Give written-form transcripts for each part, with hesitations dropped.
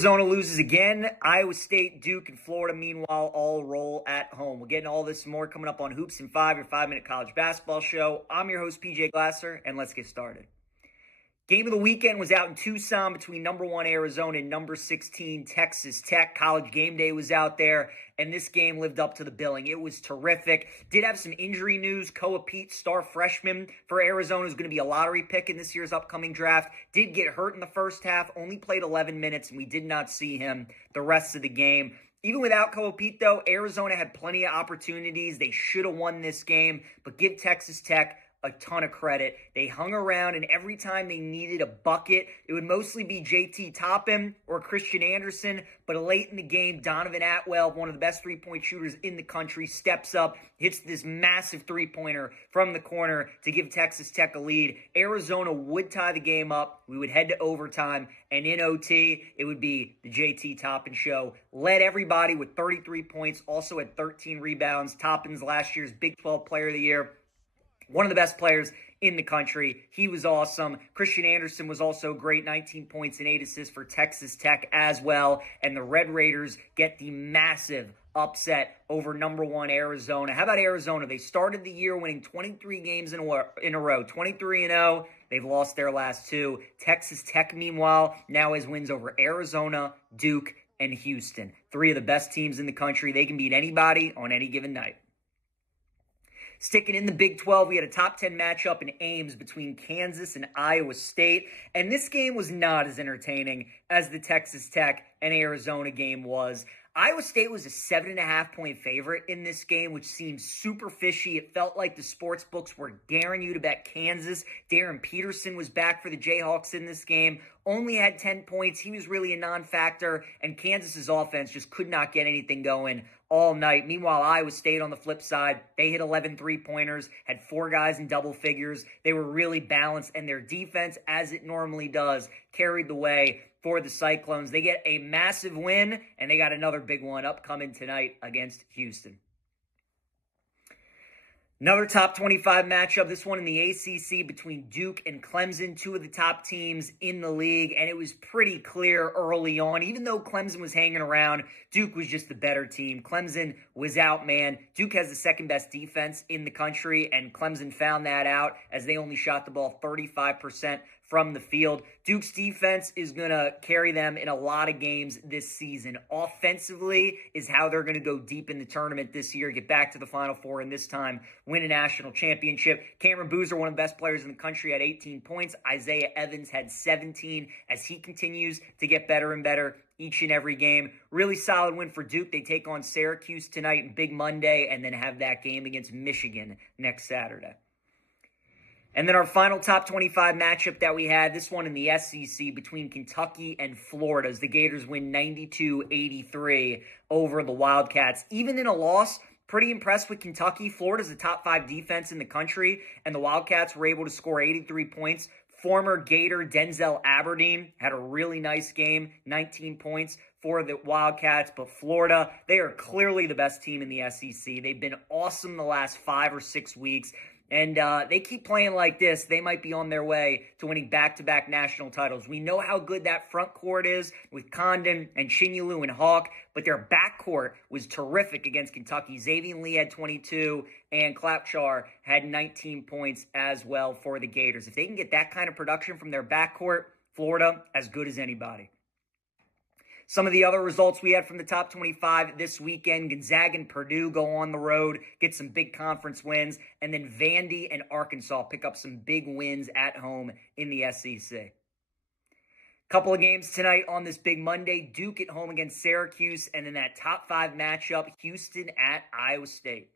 Arizona loses again. Iowa State, Duke, and Florida, meanwhile, all roll at home. We're getting all this and more coming up on Hoops in 5, your 5-minute college basketball show. I'm your host, PJ Glasser, and let's get started. Game of the weekend was out in Tucson between number 1 Arizona and number 16 Texas Tech. College game day was out there, and this game lived up to the billing. It was terrific. Did have some injury news. Koa Pete, star freshman for Arizona, is going to be a lottery pick in this year's upcoming draft. Did get hurt in the first half, only played 11 minutes, and we did not see him the rest of the game. Even without Koa Pete, though, Arizona had plenty of opportunities. They should have won this game, but give Texas Tech a ton of credit. They hung around, and every time they needed a bucket, it would mostly be JT Toppin or Christian Anderson, but late in the game, Donovan Atwell, one of the best three-point shooters in the country, steps up, hits this massive three-pointer from the corner to give Texas Tech a lead. Arizona would tie the game up. We would head to overtime, and in OT, it would be the JT Toppin show. Led everybody with 33 points, also had 13 rebounds. Toppin's last year's Big 12 Player of the Year. One of the best players in the country. He was awesome. Christian Anderson was also great, 19 points and 8 assists for Texas Tech as well. And the Red Raiders get the massive upset over number 1 Arizona. How about Arizona? They started the year winning 23 games in a row, 23-0. They've lost their last 2. Texas Tech, meanwhile, now has wins over Arizona, Duke, and Houston. 3 of the best teams in the country. They can beat anybody on any given night. Sticking in the Big 12, we had a top 10 matchup in Ames between Kansas and Iowa State, and this game was not as entertaining as the Texas Tech and Arizona game was. Iowa State was a 7.5-point favorite in this game, which seemed super fishy. It felt like the sports books were daring you to bet Kansas. Darren Peterson was back for the Jayhawks in this game, only had 10 points. He was really a non-factor, and Kansas's offense just could not get anything going all night. Meanwhile, Iowa State on the flip side, they hit 11 three-pointers, had 4 guys in double figures. They were really balanced, and their defense, as it normally does, carried the way for the Cyclones. They get a massive win, and they got another big one upcoming tonight against Houston. Another top 25 matchup, this one in the ACC between Duke and Clemson, 2 of the top teams in the league, and it was pretty clear early on. Even though Clemson was hanging around, Duke was just the better team. Clemson was out, man. Duke has the second best defense in the country, and Clemson found that out as they only shot the ball 35% from the field. Duke's defense is going to carry them in a lot of games this season. Offensively is how they're going to go deep in the tournament this year, get back to the Final Four, and this time win a national championship. Cameron Boozer, one of the best players in the country, had 18 points. Isaiah Evans had 17 as he continues to get better and better each and every game. Really solid win for Duke. They take on Syracuse tonight, Big Monday, and then have that game against Michigan next Saturday. And then our final top 25 matchup that we had, this one in the SEC between Kentucky and Florida, as the Gators win 92-83 over the Wildcats. Even in a loss, pretty impressed with Kentucky. Florida's the top 5 defense in the country, and the Wildcats were able to score 83 points. Former Gator Denzel Aberdeen had a really nice game, 19 points for the Wildcats. But Florida, they are clearly the best team in the SEC. They've been awesome the last 5 or 6 weeks. And they keep playing like this, they might be on their way to winning back-to-back national titles. We know how good that front court is with Condon and Chinyelu and Hawk, but their backcourt was terrific against Kentucky. Xavier Lee had 22, and Clapchar had 19 points as well for the Gators. If they can get that kind of production from their backcourt, Florida, as good as anybody. Some of the other results we had from the top 25 this weekend, Gonzaga and Purdue go on the road, get some big conference wins, and then Vandy and Arkansas pick up some big wins at home in the SEC. Couple of games tonight on this big Monday, Duke at home against Syracuse, and then that top 5 matchup, Houston at Iowa State.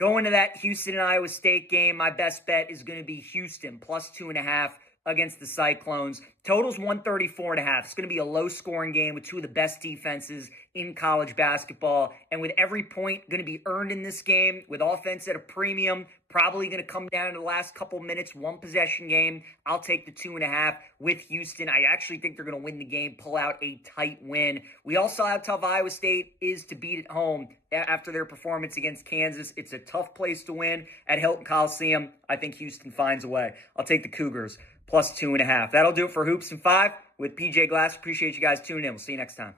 Going to that Houston and Iowa State game, my best bet is going to be Houston, plus 2.5 against the Cyclones. Total's 134.5. It's going to be a low-scoring game with 2 of the best defenses in college basketball. And with every point going to be earned in this game, with offense at a premium, probably going to come down to the last couple minutes, 1-possession game. I'll take the 2.5 with Houston. I actually think they're going to win the game, pull out a tight win. We all saw how tough Iowa State is to beat at home after their performance against Kansas. It's a tough place to win at Hilton Coliseum. I think Houston finds a way. I'll take the Cougars plus 2.5. That'll do it for Hoops and 5. with PJ Glass. Appreciate you guys tuning in. We'll see you next time.